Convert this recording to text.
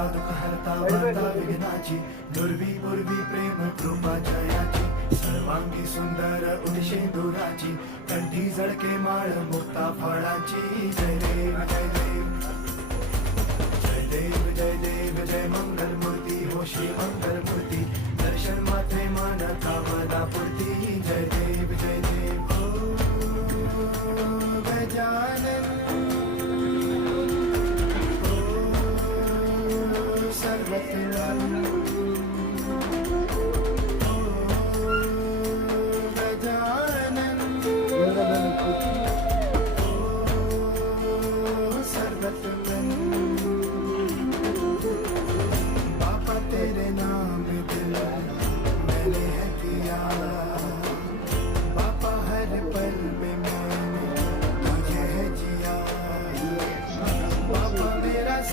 हरता दुःख हरता वार्ता विघ्नाची दुर्वी पूर्वी प्रेम कृपा जयाची सर्वांगी सुंदर उदिशेंदुराची कंठी झळके माळ मुक्ता फळाची जय देव जय देव जय देव जय देव जय मंगल मूर्ती हो श्री मंगल मूर्ती दर्शन मात्रे मान कामना